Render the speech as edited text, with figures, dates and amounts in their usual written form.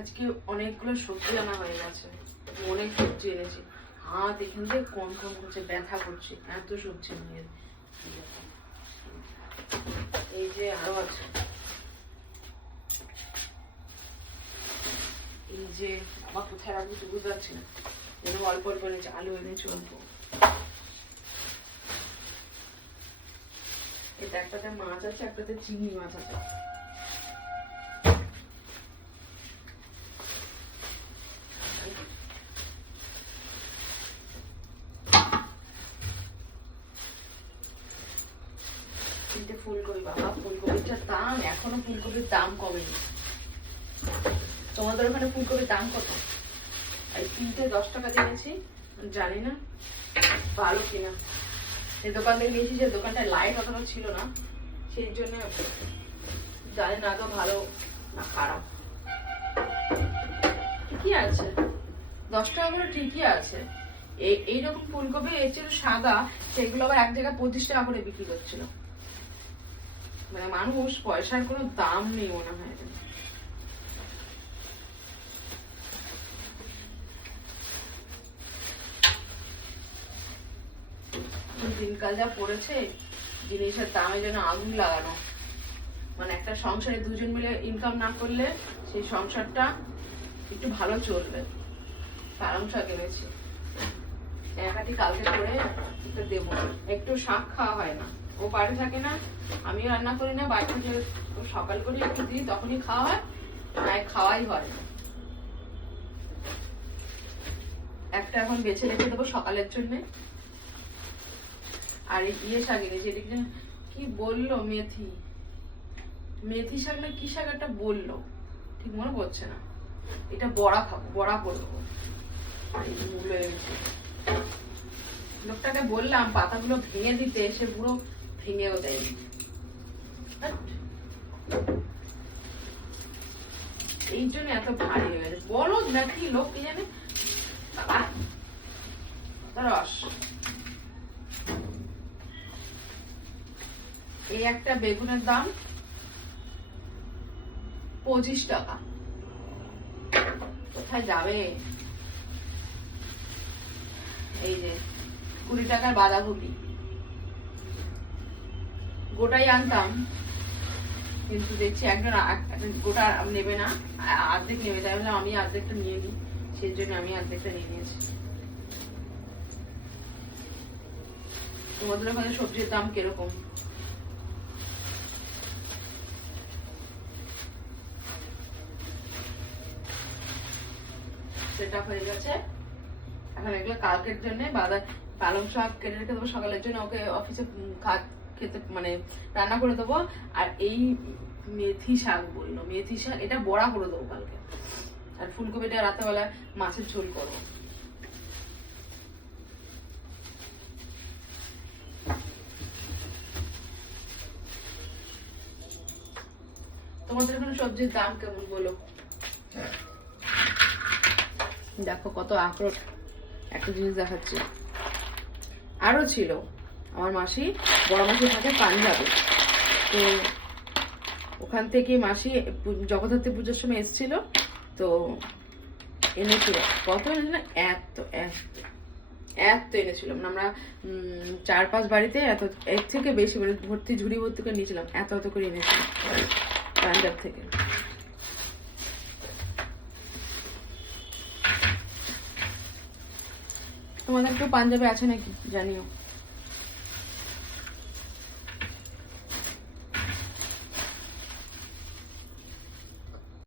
আজকে অনেকগুলো সবজি আনা হয়ে গেছে, অনেক সবজি এনেছি। হাত এখান থেকে কন কন করছে, ব্যথা করছে, এত সবজি নিয়ে। এই যে আরো আছে, এই যে আবার কোথায় রাখবো তো বুঝতে পারছি না, যেন অল্প অল্প এনেছি। আলু এনেছি অল্প, এটা একটাতে মাছ আছে, একটাতে চিংড়ি মাছ আছে। তিনটে ফুলকপি, বাবা ফুলকপির যা দাম, এখনো ফুলকপির দাম কমেনি। তোমাদের ওখানে ফুলকপির দাম কত? এই তিনটে 10 টাকা দিয়েছি, জানি না ভালো কিনা। এই দোকান থেকে নিয়েছি, যে দোকানটা লাইট অতটা ছিল না, সেই জন্য জানি না তো ভালো না খারাপ। ঠিকই আছে, 10 টাকা করে ঠিকই আছে। এইরকম ফুলকপি এসেছিল সাদা, সেগুলো আবার এক জায়গায় 25 টাকা করে বিক্রি করছিল। মানে মানুষ পয়সার কোনো দাম নেই মনে হয়। দিনকাল যা পড়েছে, জিনিসের দামে যেন আগুন লাগানো। মানে একটা সংসারে দুজন মিলে ইনকাম না করলে সেই সংসারটা একটু ভালো চলবে। পালং শাক এনেছি, একাটি কালকে করে একটু দেবো। একটু শাক খাওয়া হয় না, ও বাড়ি থাকে না, আমিও রান্না করি না, বাড়ি থেকে সকাল করে একটু দিই, তখনই খাওয়া হয়, তাই খাওয়াই হয় না। একটা এখন বেছে রেখে দেবো সকালের জন্য। আর ইয়ে শাক এনেছি, এটা কি বললো, মেথি, মেথি শাক না কি শাক একটা বললো, ঠিক মনে পড়ছে না। এটা বড়া খাবো, বড়া করবো। মূলো এনেছি, লোকটাকে বললাম পাতাগুলো ভেঙে দিতে, সে পুরো ভেঙেও দেয়নি। এই জন্য এত ভারী হয়ে গেছে, বলো নাকি লোক কি জানে। রস, এই একটা বেগুনের দাম 25 টাকা, কোথায় যাবে। এই যে 20 টাকার বাঁধাকপি, গোটাই আনতাম, কিন্তু দেখছি একজন গোটা নেবে না, অর্ধেক নেবে, তাই বললাম আমি অর্ধেকটা নিয়ে নিই, সেই জন্য আমি অর্ধেকটা নিয়ে নিয়েছি। তোমাদের ওখানে সবজির দাম কিরকম? সেটা হয়ে গেছে, এখন এগুলো কালকের জন্য পালং শাক কেটে রেখে দেবো সকালের জন্য, ওকে অফিসে খেতে মানে রান্না করে দেবো। আর এই মেথি শাক বললো, মেথি শাক এটা বড়া করে দেবো কালকে। আর ফুলকপিটা রাতেবেলা মাছের ঝোল করবো। তোমাদের এখানে সবজির দাম কেমন বলো? দেখো কত আখরোট, একটা জিনিস দেখাচ্ছি, আরো ছিল। আমার মাসি, বড় মাসি থাকে পাঞ্জাবে, তো ওখান থেকে মাসি জগদ্ধাত্রী পুজোর সময় এসেছিল, তো এনেছিল। কত এনেছিল, এত এত এত এনেছিল, মানে আমরা 4-5 বাড়িতে এত, এর থেকে বেশি, মানে ভর্তি ঝুড়ি ভর্তি করে নিয়েছিলাম, এত এত করে এনেছিল পাঞ্জাব থেকে। তোমাদের একটু পাঞ্জাবে আছে নাকি জানিও।